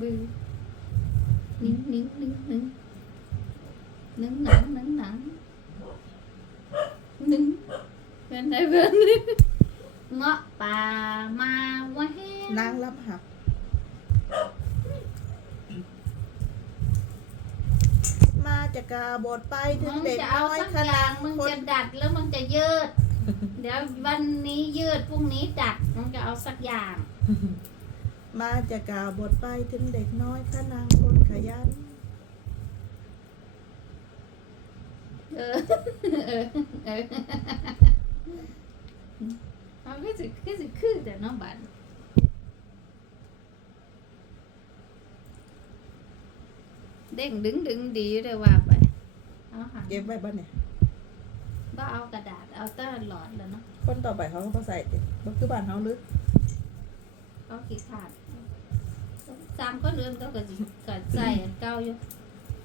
บือนิ้งนิ้งนิ้งนิ้งนิ้งหนังนิ้งหนังนิ้งเป็นไงเพื่อนเงาะป่ามาแวะนางรับหักมาจากกาบทไปถึมึงงเด็กจะเอาน้อยสักขอนาย่าดงมึงคนจะดัดแล้วมึงจะยืด เดี๋ยววันนี้ยืดพรุ่งนี้ดัดมึงจะเอาสักอย่าง มาจากกาวบทไปถึงเด็กน้อยขนาดคนขยันเออเออเออเอาคือสิคือสิคือแต่น้องบันเด้งดึงดึงดีเลยว่าไปเอาหันเก็บไว้บ้านเนี่ยบ่เอากระดาษเอาแต้หลอดแล้วเนาะคนต่อไปเขาก็ใส่ติบ่คือบ้านเฮาหรือเขาขี้ขาด สามคนอื่นเขาก็สิก็ใส่อันเก่าอยู่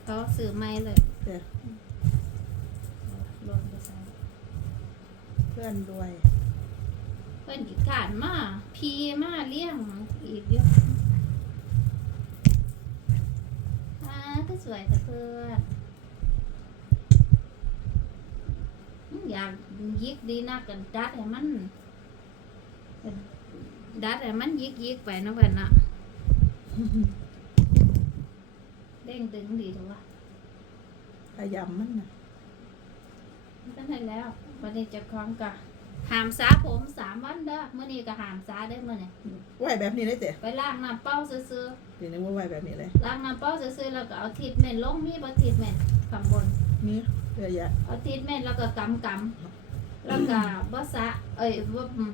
เขาซื้อใหม่เลยเดี๋ยวโดนไปใส่เพื่อนรวยเพิ่นขี้ขาดมาพีมาเลี้ยงอีกเยอะอ่าก็สวยแต่เพื่อนอืมอยากยิกดีนักกันดัดให้มันดัดให้มันยิกยิกๆไปเนาะเพื่อนน่ะ เด้งดึงดีถูกปะขยำมันน่ะตั้งแต่แล้ววันนี้เจะคล้าของกะหามสาผมสามวันเด้อเมื่อนี้ก็หามสาได้อมื่อนี้ไหวแบบนี้เลยเจ้ไปล้างน้ำเป้าซื้อทีนี้ว่าไหวแบบนี้เลยๆล้างน้ำเป้าซื้อๆแล้วก็เอาทรีทเมนต์ลงมีบ่ทรีทเมนต์ข้างบนนี่เยอะแยะเอาทรีทเมนต์แล้วก็กำกำๆแล้วก็บ่สระเอ้ยบ่อืม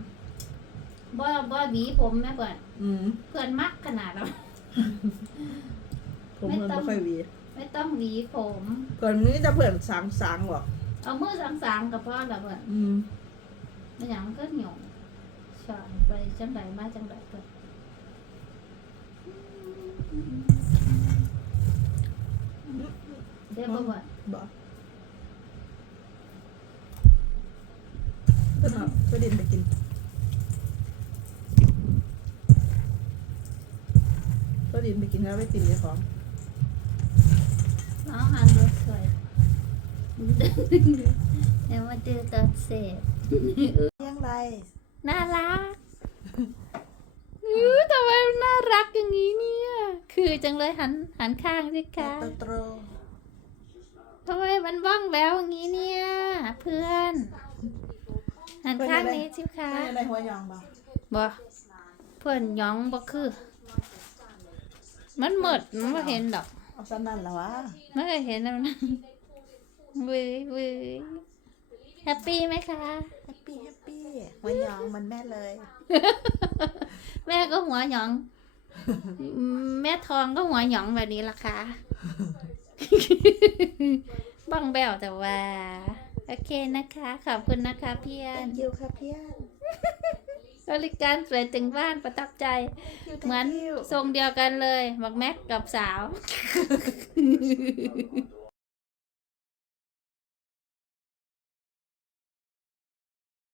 บ่บ่หวีผมแม่เปิดอืมเพื่อนมักขนาดเรา ผมไม่เพิ่นต้องบ่ค่อยหวีไม่ต้องหวีผมเพิ่นนี้จะเพิ่นสางๆหรอกเอามือสางๆกับพ่อแล้วเปิดอืมไม่หยังก็หยงสอนไปจังไดมาจังไดเปิดเดี๋ยวบ่เปิดบ่เพิ่นเอาไปดินไปกิน ไปดินไปกินแล้วไปกินเลยของน้องหันรถสวยเดี๋ยวมาดูตอนเสร็จเลี้ยงไรน่ารักอื้อทำไมมันน่ารักอย่างนี้เนี่ย คือจังเลยหันหันข้างสิคะโตโตรทำไมมันบ้องแววอย่างนี้เนี่ย เพื่อน หันข้างนี้สิคะไม่ได้หัวยองบ่บ่เพื่อนหยองบ่คือ มันหมดมันไม่เห็นดอกเอาซ้ำนั่นล่ะวะไม่เคยเห็นแล้วนะเว้ยเว้ยแฮปปี้ไหมคะแฮปปี้แฮปปี้หัวยองมันแม่เลย แม่ก็หัวหยอง แม่ทองก็หัวหยองแบบนี้ล่ะค่ะบ้องแบวแต่ว่า โอเคนะคะ ขอบคุณนะคะเพี่อน thank you ค่ะเพี่อน บริการสวยถึงบ้านประทับใจ เหมือนทรงเดียวกันเลยบักแม็กกับสาว